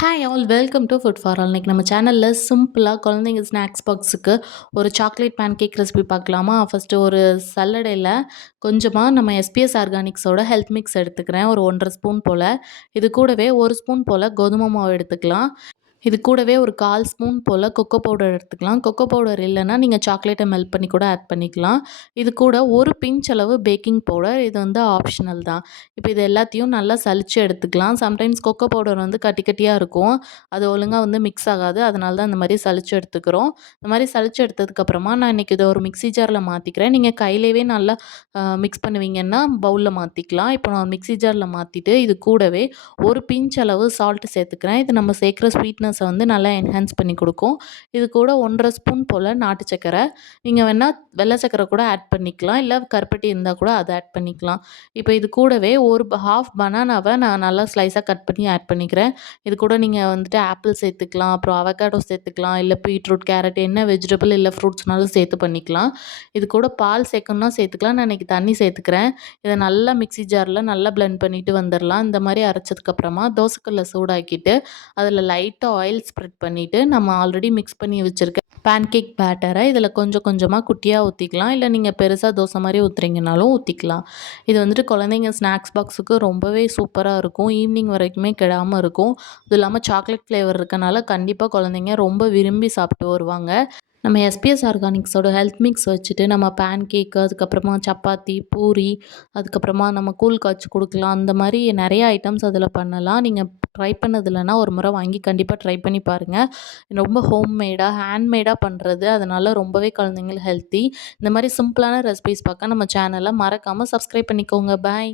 Hi all welcome to food for all. இன்னைக்கு நம்ம சேனலில் சிம்பிளாக குழந்தைங்க ஸ்நாக்ஸ் பாக்ஸுக்கு ஒரு சாக்லேட் பேன் கேக் ரெசிபி பார்க்கலாமா? ஃபஸ்ட்டு ஒரு சல்லடையில் கொஞ்சமாக நம்ம எஸ்பிஎஸ் ஆர்கானிக்ஸோட ஹெல்த் மிக்ஸ் எடுத்துக்கிறேன், ஒரு 1½ ஸ்பூன் போல். இது கூடவே 1 ஸ்பூன் போல் கோதுமை மாவு எடுத்துக்கலாம். இது கூடவே ஒரு 1/4 ஸ்பூன் போல் கொக்கோ பவுடர் எடுத்துக்கலாம். கொக்கோ பவுடர் இல்லைன்னா நீங்கள் சாக்லேட்டை மெல்ட் பண்ணி கூட ஆட் பண்ணிக்கலாம். இது கூட ஒரு பிஞ்ச் அளவு பேக்கிங் பவுடர், இது வந்து ஆப்ஷனல் தான். இப்போ இது எல்லாத்தையும் நல்லா சலிச்சு எடுத்துக்கலாம். சம்டைம்ஸ் கொக்கோ பவுடர் வந்து கட்டி கட்டியாக இருக்கும், அது ஒழுங்காக வந்து மிக்ஸ் ஆகாது. அதனால தான் இந்த மாதிரி சலிச்சு எடுத்துக்கிறோம். இந்த மாதிரி சலிச்சு எடுத்ததுக்கப்புறமா நான் இன்றைக்கி இதை ஒரு மிக்ஸி ஜாரில் மாற்றிக்கிறேன். நீங்கள் கையிலேயே நல்லா மிக்ஸ் பண்ணுவீங்கன்னா பவுலில் மாற்றிக்கலாம். இப்போ நான் மிக்ஸி ஜாரில் மாற்றிட்டு இது கூடவே ஒரு பிஞ்ச் அளவு சால்ட்டு சேர்த்துக்கிறேன். இது நம்ம சேர்க்குற ஸ்வீட்னஸை வந்து நல்லா என்ஹான்ஸ் பண்ணி கொடுக்கும். இது கூட 1½ ஸ்பூன் போல் நாட்டு சர்க்கரை, நீங்கள் வேணால் வெள்ளை சர்க்கரை கூட ஆட் பண்ணிக்கலாம், இல்லை கருப்பட்டி இருந்தால் கூட அதை ஆட் பண்ணிக்கலாம். இப்போ இது கூடவே ஒரு ஹாஃப் பனானாவை நான் நல்லா ஸ்லைஸாக கட் பண்ணி ஆட் பண்ணிக்கிறேன். இது கூட நீங்கள் வந்துட்டு ஆப்பிள் சேர்த்துக்கலாம், அப்புறம் அவகாடோ சேர்த்துக்கலாம், இல்லை பீட்ரூட், கேரட் என்ன வெஜிடபிள் இல்லை ஃப்ரூட்ஸ்னாலும் சேர்த்து பண்ணிக்கலாம். இது கூட பால் சேர்க்கணுன்னா சேர்த்துக்கலாம். நான் இன்றைக்கி தண்ணி சேர்த்துக்கிறேன். இதை நல்லா மிக்ஸி ஜாரில் நல்லா பிளெண்ட் பண்ணிட்டு வந்துடலாம். இந்த மாதிரி அரைச்சதுக்கப்புறமா தோசைக்கல்லை சூடாக்கிட்டு அதில் லைட்டாக ஆயில் ஸ்ப்ரெட் பண்ணிவிட்டு நம்ம ஆல்ரெடி மிக்ஸ் பண்ணி வச்சுருக்க பேன்கேக் பேட்டரை இதில் கொஞ்சம் கொஞ்சமாக குட்டியாக ஊற்றிக்கலாம், இல்லை நீங்கள் பெருசாக தோசை மாதிரி ஊற்றுறீங்கனாலும் ஊற்றிக்கலாம். இது வந்துட்டு குழந்தைங்க ஸ்நாக்ஸ் பாக்ஸுக்கு ரொம்பவே சூப்பராக இருக்கும். ஈவினிங் வரைக்குமே கெடாமல் இருக்கும். அதுவும் இல்லாமல் சாக்லேட் ஃப்ளேவர் இருக்கனால கண்டிப்பாக குழந்தைங்க ரொம்ப விரும்பி சாப்பிட்டு வருவாங்க. நம்ம எஸ்பிஎஸ் ஆர்கானிக்ஸோட ஹெல்த் மிக்ஸ் வச்சுட்டு நம்ம பேன் கேக்கு, அதுக்கப்புறமா சப்பாத்தி, பூரி, அதுக்கப்புறமா நம்ம கூழ் காய்ச்சி கொடுக்கலாம். அந்த மாதிரி நிறைய ஐட்டம்ஸ் அதில் பண்ணலாம். நீங்கள் ட்ரை பண்ணது இல்லைன்னா ஒரு முறை வாங்கி கண்டிப்பாக ட்ரை பண்ணி பாருங்கள். ரொம்ப ஹோம்மேடாக ஹேண்ட்மேடாக பண்ணுறது, அதனால் ரொம்பவே குழந்தைங்களுக்கு ஹெல்த்தி. இந்த மாதிரி சிம்பிளான ரெசிபிஸ் பார்க்க நம்ம சேனலை மறக்காமல் சப்ஸ்கிரைப் பண்ணிக்கோங்க. பாய்.